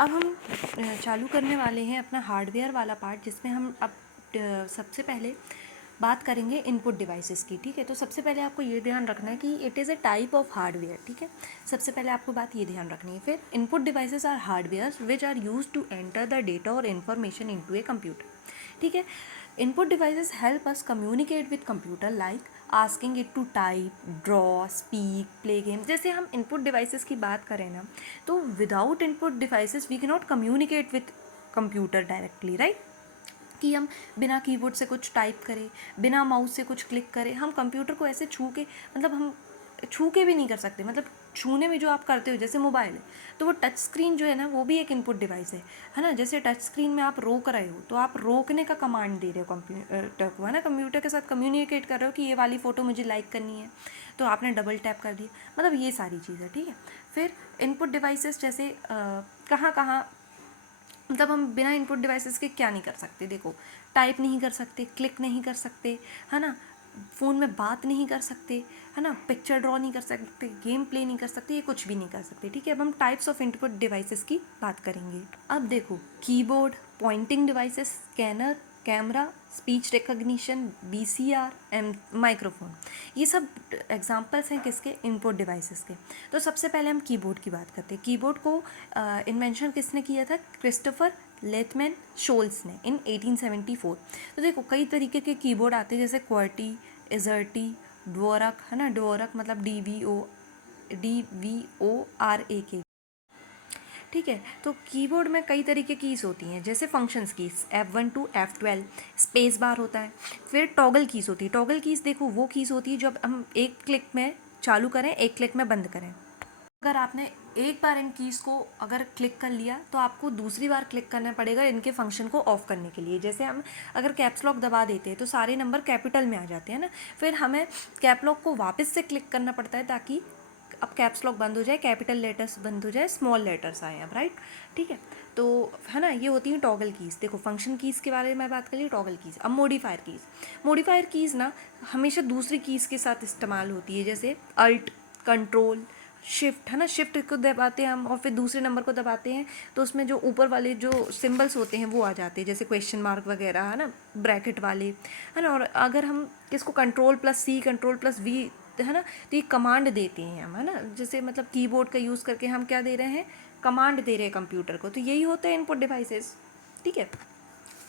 अब हम चालू करने वाले हैं अपना हार्डवेयर वाला पार्ट, जिसमें हम अब सबसे पहले बात करेंगे इनपुट डिवाइसेस की। ठीक है, तो सबसे पहले आपको ये ध्यान रखना है कि it is a type of hardware. ठीक है, सबसे पहले आपको बात ये ध्यान रखनी है। फिर input devices are hardware which are use to enter the data और इन्फॉर्मेशन इनटू ए कंप्यूटर। ठीक है, input devices help us communicate with computer like asking it to type, draw, speak, play game. जैसे हम input devices की बात करें ना, तो without input devices we can not communicate with computer directly, right. कि हम बिना कीबोर्ड से कुछ टाइप करें, बिना माउस से कुछ क्लिक करें, हम कंप्यूटर को ऐसे छू के, मतलब हम छू के भी नहीं कर सकते। मतलब छूने में जो आप करते हो, जैसे मोबाइल है तो वो टच स्क्रीन जो है ना, वो भी एक इनपुट डिवाइस है ना। जैसे टच स्क्रीन में आप रोक रहे हो तो आप रोकने का कमांड दे रहे हो कंप्यूटर को, है ना। कंप्यूटर के साथ कम्युनिकेट कर रहे हो कि ये वाली फ़ोटो मुझे लाइक करनी है, तो आपने डबल टैप कर दिया। मतलब ये सारी चीज़ है, ठीक है। फिर इनपुट डिवाइसेस जैसे कहाँ कहाँ, मतलब हम बिना इनपुट डिवाइसेस के क्या नहीं कर सकते। देखो, टाइप नहीं कर सकते, क्लिक नहीं कर सकते, है ना, फ़ोन में बात नहीं कर सकते, है ना, पिक्चर ड्रॉ नहीं कर सकते, गेम प्ले नहीं कर सकते, ये कुछ भी नहीं कर सकते। ठीक है, अब हम टाइप्स ऑफ इनपुट डिवाइसेस की बात करेंगे। अब देखो, keyboard, pointing devices, scanner, camera, speech recognition, VCR and microphone, ये सब एग्जांपल्स हैं किसके, इनपुट डिवाइसेस के। तो सबसे पहले हम कीबोर्ड की बात करते हैं। कीबोर्ड को इन्वेंशन किसने किया था, क्रिस्टोफर लेथमैन शोल्स ने इन 1874। तो देखो, कई तरीके के कीबोर्ड आते हैं, जैसे क्वर्टी, इजर्टी, ड्वोरक, है ना। ड्वोरक मतलब DVORAK। ठीक है, तो कीबोर्ड में कई तरीके की कीज़ होती हैं, जैसे functions keys F1 to F12, space bar होता है। फिर टॉगल कीज़ होती है। टॉगल कीज़ देखो वो कीज़ होती है जब हम एक क्लिक में चालू करें, एक क्लिक में बंद करें। अगर आपने एक बार इन कीज़ को अगर क्लिक कर लिया तो आपको दूसरी बार क्लिक करना पड़ेगा इनके फंक्शन को ऑफ करने के लिए। जैसे हम अगर कैप्स लॉक दबा देते हैं तो सारे नंबर कैपिटल में आ जाते हैं ना, फिर हमें कैप लॉक को वापस से क्लिक करना पड़ता है ताकि अब कैप्स लॉक बंद हो जाए, कैपिटल लेटर्स बंद हो जाए, स्मॉल लेटर्स आए अब, राइट। ठीक है, तो है ना, ये होती हैं टॉगल कीज़। देखो, फंक्शन कीज़ के बारे में बात करिए, टॉगल कीज़। अब मॉडिफायर कीज़। मॉडिफायर कीज़ ना हमेशा दूसरी कीज़ के साथ इस्तेमाल होती है, जैसे अल्ट, कंट्रोल, शिफ्ट, है ना। शिफ्ट को दबाते हैं हम और फिर दूसरे नंबर को दबाते हैं तो उसमें जो ऊपर वाले जो सिंबल्स होते हैं वो आ जाते हैं, जैसे क्वेश्चन मार्क वगैरह, है ना, ब्रैकेट वाले, है ना। और अगर हम इसको कंट्रोल+C, कंट्रोल+V, है ना, तो ये कमांड देते हैं हम, है ना। जैसे मतलब कीबोर्ड का यूज़ करके हम क्या दे रहे हैं, कमांड दे रहे हैं कंप्यूटर को। तो यही होता है इनपुट डिवाइसेस। ठीक है,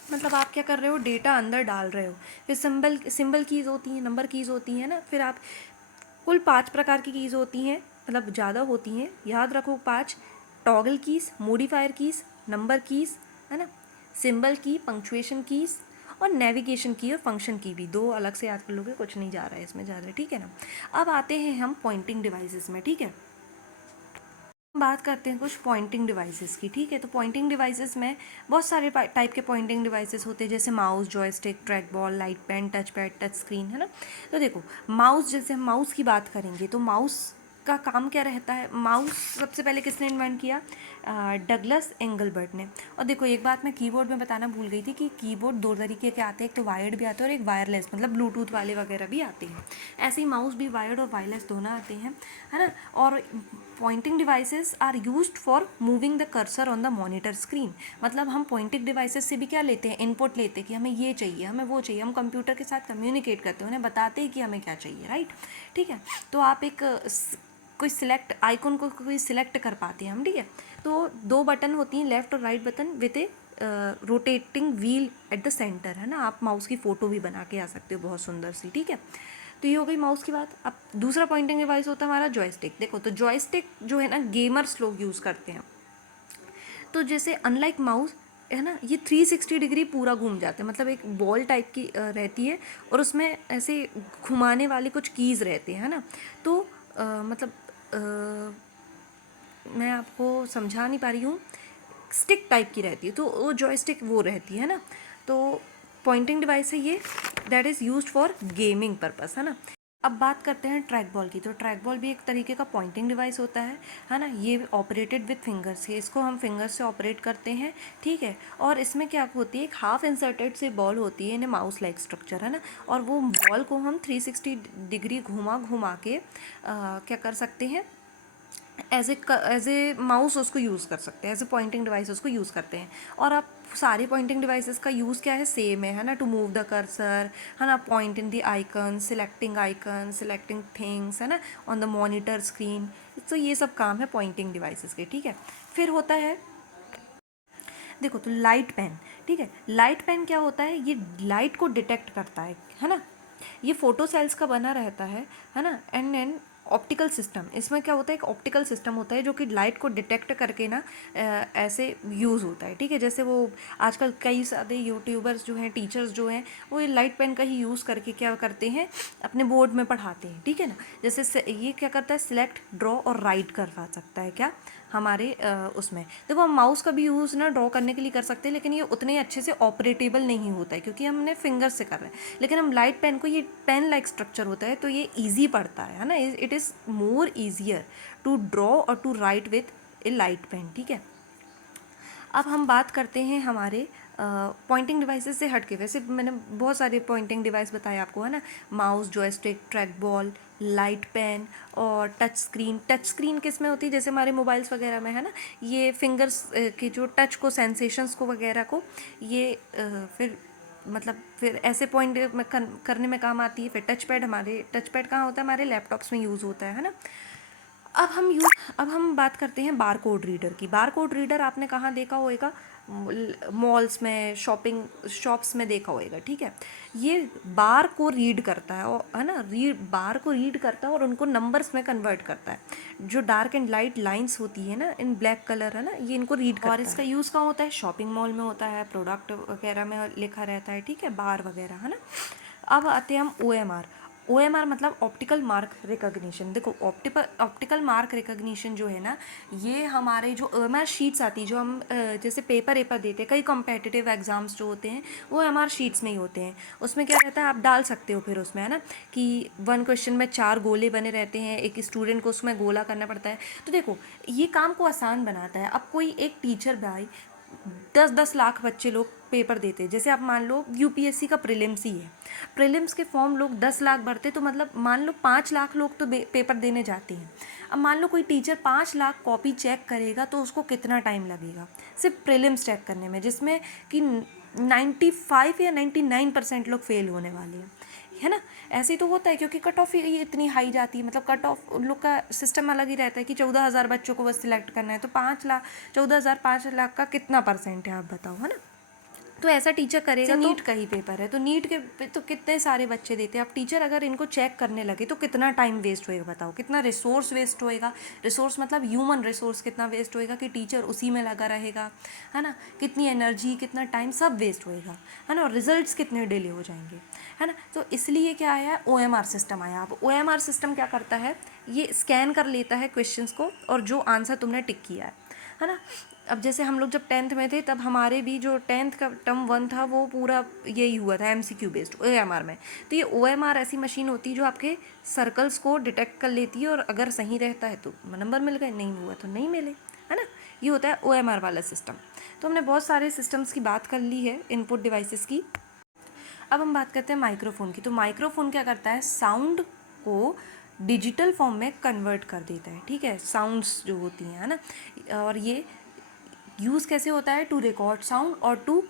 मतलब आप क्या कर रहे हो, डेटा अंदर डाल रहे हो। फिर सिंबल कीज़ होती हैं, नंबर कीज़ होती हैं ना। फिर आप कुल 5 प्रकार की कीज़ होती हैं, मतलब ज़्यादा होती हैं, याद रखो 5। Toggle keys, modifier keys, number keys, है ना, सिंबल की, पंक्चुएशन कीज़ और नेविगेशन की और फंक्शन की भी। 2 अलग से याद कर लोगे, कुछ नहीं जा रहा है इसमें ज़्यादा, ठीक है ना। अब आते हैं हम पॉइंटिंग डिवाइसेस में। ठीक है, बात करते हैं कुछ पॉइंटिंग डिवाइसेस की। ठीक है, तो पॉइंटिंग डिवाइसेस में बहुत सारे टाइप के पॉइंटिंग डिवाइसेस होते हैं, जैसे mouse, joystick, track ball, light pen, touch pad, touch screen, है ना। तो देखो, माउस, जैसे हम माउस की बात करेंगे तो माउस का काम क्या रहता है। माउस सबसे पहले किसने इन्वेंट किया, डगलस एंगलबर्ट ने। और देखो, एक बात मैं कीबोर्ड में बताना भूल गई थी कि कीबोर्ड 2 तरीके के आते हैं, एक तो वायर्ड भी आते हैं और एक वायरलेस, मतलब ब्लूटूथ वाले वगैरह भी आते हैं। ऐसे ही माउस भी वायर्ड और वायरलेस दोनों आते हैं, है ना। और pointing devices are used for moving the cursor on the monitor screen. मतलब हम पॉइंटिंग डिवाइसेस से भी क्या लेते हैं, इनपुट लेते हैं कि हमें ये चाहिए, हमें वो चाहिए। हम कंप्यूटर के साथ कम्युनिकेट करते हैं, उन्हें बताते हैं कि हमें क्या चाहिए, राइट। ठीक है, तो आप एक कोई सिलेक्ट आइकन को कोई सिलेक्ट कर पाते हैं हम, ठीक है। तो 2 बटन होती हैं, लेफ्ट और right button with A rotating wheel at the centre, है ना। आप माउस की फ़ोटो भी बना के आ सकते हो बहुत सुंदर सी, ठीक है। तो ये हो गई माउस की बात। अब दूसरा पॉइंटिंग डिवाइस होता है हमारा जॉयस्टिक। देखो, तो जॉयस्टिक जो है ना, गेमर्स लोग यूज़ करते हैं। तो जैसे अनलाइक माउस, है ना, ये 360 डिग्री पूरा घूम जाते हैं, मतलब एक बॉल टाइप की रहती है और उसमें ऐसे घुमाने वाले कुछ कीज़ रहते हैं, है ना। तो मतलब मैं आपको समझा नहीं पा रही हूँ, स्टिक टाइप की रहती है, तो वो जॉयस्टिक वो रहती है ना। तो पॉइंटिंग डिवाइस है ये, that is used for gaming purpose, है ना। अब बात करते हैं ट्रैक बॉल की। तो ट्रैक बॉल भी एक तरीके का पॉइंटिंग डिवाइस होता है ना। ये ऑपरेटेड विथ फिंगर्स है, इसको हम फिंगर्स से ऑपरेट करते हैं, ठीक है। और इसमें क्या होती है, एक हाफ इंसर्टेड से बॉल होती है, इन्हें माउस लाइक स्ट्रक्चर, है ना। और वो बॉल को हम 360 डिग्री घुमा घुमा के क्या कर सकते हैं, एज ए माउस उसको यूज़ कर सकते हैं, एज ए पॉइंटिंग डिवाइस उसको यूज़ करते हैं। और आप सारे पॉइंटिंग डिवाइसेस का यूज़ क्या है, सेम है ना, टू मूव द कर्सर, है ना, point in the icon, selecting things, है ना, ऑन द मॉनिटर स्क्रीन। तो ये सब काम है पॉइंटिंग डिवाइसेस के, ठीक है। फिर होता है, देखो, तो लाइट पेन, ठीक है। लाइट पेन क्या होता है, ये लाइट को डिटेक्ट करता है ना। ये फोटो सेल्स का बना रहता है ना। एंड ऑप्टिकल सिस्टम, इसमें क्या होता है, एक ऑप्टिकल सिस्टम होता है जो कि लाइट को डिटेक्ट करके ना ऐसे यूज़ होता है, ठीक है। जैसे वो आजकल कई सारे यूट्यूबर्स जो हैं, टीचर्स जो हैं, वो ये लाइट पेन का ही यूज़ करके क्या करते हैं, अपने बोर्ड में पढ़ाते हैं, ठीक है ना। जैसे ये क्या करता है, सिलेक्ट, ड्रॉ और राइट करवा सकता है क्या हमारे उसमें। देखो, हम माउस का भी यूज़ ना ड्रॉ करने के लिए कर सकते हैं, लेकिन ये उतने अच्छे से ऑपरेटेबल नहीं होता है क्योंकि हमने फिंगर से कर रहे हैं। लेकिन हम लाइट पेन को, ये पेन लाइक स्ट्रक्चर होता है तो ये ईजी पड़ता है ना। It is more easier to draw और to write with a light pen, ठीक है। अब हम बात करते हैं हमारे पॉइंटिंग डिवाइसेस से हट के। वैसे मैंने बहुत सारे पॉइंटिंग डिवाइस बताए आपको, है ना, mouse, joystick, track ball, light pen और टच स्क्रीन। टच स्क्रीन किस में होती है, जैसे हमारे मोबाइल्स वगैरह में, है ना, ये फिंगर्स के जो टच को, सेंसेशंस को वगैरह को, ये फिर मतलब फिर ऐसे पॉइंट में करने में काम आती है। फिर टच पैड, हमारे टच पैड कहाँ होता है, हमारे लैपटॉप्स में यूज़ होता है ना। अब हम बात करते हैं बार कोड रीडर की। बार कोड रीडर आपने कहाँ देखा होएगा, मॉल्स में, शॉप्स में देखा होएगा, ठीक है। ये बार को रीड करता है, और है ना, बार को रीड करता है और उनको नंबर्स में कन्वर्ट करता है। जो डार्क एंड लाइट लाइंस होती है ना, इन ब्लैक कलर, है ना, ये इनको रीड करता है। और इसका यूज़ कहाँ होता है, शॉपिंग मॉल में होता है, प्रोडक्ट वगैरह में लिखा रहता है, ठीक है, बार वगैरह, है ना। अब आते हैं हम OMR मतलब ऑप्टिकल मार्क रिकॉग्निशन। देखो, ऑप्टिकल मार्क रिकॉग्निशन जो है ना, ये हमारे जो OMR शीट्स आती है, जो हम जैसे पेपर देते हैं, कई कॉम्पिटिटिव एग्जाम्स जो होते हैं वो OMR शीट्स में ही होते हैं। उसमें क्या रहता है, आप डाल सकते हो फिर उसमें, है ना, कि 1 क्वेश्चन में 4 गोले बने रहते हैं, एक स्टूडेंट को उसमें गोला करना पड़ता है। तो देखो, ये काम को आसान बनाता है। अब कोई एक टीचर भाई 10-10 लाख बच्चे लोग पेपर देते हैं। जैसे आप मान लो UPSC का प्रीलिम्स ही है, प्रीलिम्स के फॉर्म लोग 10 लाख भरते, तो मतलब मान लो 5 लाख लोग तो पेपर देने जाते हैं। अब मान लो कोई टीचर 5 लाख कॉपी चेक करेगा तो उसको कितना टाइम लगेगा सिर्फ प्रीलिम्स चेक करने में, जिसमें कि 95 या 99% लोग फेल होने वाले हैं, है ना। ऐसे ही तो होता है क्योंकि कट ऑफ ही इतनी हाई जाती है। मतलब कट ऑफ उन लोग का सिस्टम अलग ही रहता है कि 14,000 बच्चों को बस सिलेक्ट करना है, तो 5 लाख, 14,000 5 लाख का कितना परसेंट है, आप बताओ, है ना। तो ऐसा टीचर करेगा। नीट का ही पेपर है, तो नीट के तो कितने सारे बच्चे देते हैं। अब टीचर अगर इनको चेक करने लगे तो कितना टाइम वेस्ट होएगा, बताओ, कितना रिसोर्स वेस्ट होएगा। रिसोर्स मतलब ह्यूमन रिसोर्स कितना वेस्ट होएगा कि टीचर उसी में लगा रहेगा, है ना। कितनी एनर्जी, कितना टाइम, सब वेस्ट होएगा, है ना। और रिजल्ट्स कितने डिले हो जाएंगे, है ना। तो इसलिए क्या आया, OMR सिस्टम आया। अब OMR सिस्टम क्या करता है, ये स्कैन कर लेता है क्वेश्चंस को और जो आंसर तुमने टिक किया है ना। अब जैसे हम लोग जब 10th में थे, तब हमारे भी जो 10th का टर्म 1 था वो पूरा यही हुआ था, MCQ बेस्ड OMR में। तो ये OMR ऐसी मशीन होती है जो आपके सर्कल्स को डिटेक्ट कर लेती है, और अगर सही रहता है तो नंबर मिल गए, नहीं हुआ तो नहीं मिले, है ना। ये होता है OMR वाला सिस्टम। तो हमने बहुत सारे सिस्टम्स की बात कर ली है, इनपुट डिवाइसेस की। अब हम बात करते हैं माइक्रोफोन की। तो माइक्रोफोन क्या करता है, साउंड को डिजिटल फॉर्म में कन्वर्ट कर देता है, ठीक है, साउंड्स जो होती हैं, है ना। और ये यूज़ कैसे होता है, टू रिकॉर्ड साउंड और टू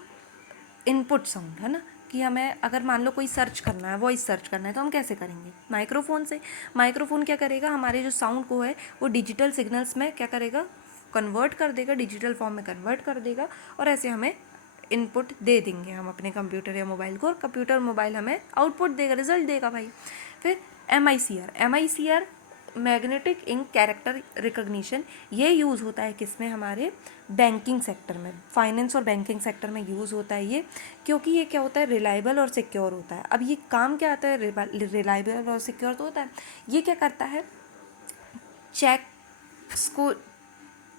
इनपुट साउंड, है ना। कि हमें अगर मान लो कोई सर्च करना है, वॉइस सर्च करना है, तो हम कैसे करेंगे, माइक्रोफोन से। माइक्रोफोन क्या करेगा, हमारे जो साउंड को है वो डिजिटल सिग्नल्स में क्या करेगा, कन्वर्ट कर देगा, डिजिटल फॉर्म में कन्वर्ट कर देगा, और ऐसे हमें इनपुट दे देंगे हम अपने कंप्यूटर या मोबाइल को, और कंप्यूटर मोबाइल हमें आउटपुट देगा, रिजल्ट देगा भाई। फिर MICR magnetic ink character recognition, ये यूज़ होता है किसमें, हमारे बैंकिंग सेक्टर में, फाइनेंस और बैंकिंग सेक्टर में यूज़ होता है ये। क्योंकि ये क्या होता है, रिलायबल और सिक्योर होता है। अब ये काम क्या आता है, रिलायबल और सिक्योर तो होता है। ये क्या करता है, चेक्स को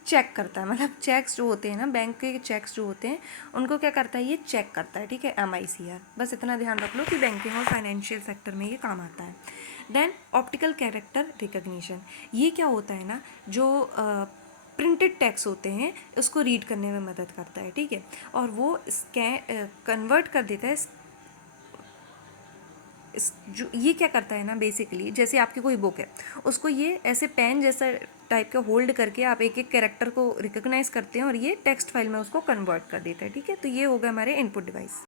चेक करता है, मतलब चेक्स जो होते हैं ना, बैंक के चेक्स जो होते हैं उनको क्या करता है, ये चेक करता है, ठीक है, MICR। बस इतना ध्यान रख लो कि बैंकिंग और फाइनेंशियल सेक्टर में ये काम आता है। देन ऑप्टिकल कैरेक्टर रिकॉग्निशन, ये क्या होता है ना, जो प्रिंटेड टेक्स्ट होते हैं उसको रीड करने में मदद करता है, ठीक है। और वो कन्वर्ट कर देता है जो ये क्या करता है ना, बेसिकली जैसे आपकी कोई बुक है, उसको ये ऐसे पेन जैसा टाइप के होल्ड करके आप एक एक कैरेक्टर को रिकॉग्नाइज करते हैं और ये टेक्स्ट फाइल में उसको कन्वर्ट कर देता है। ठीक है, तो ये हो गया हमारे इनपुट डिवाइस।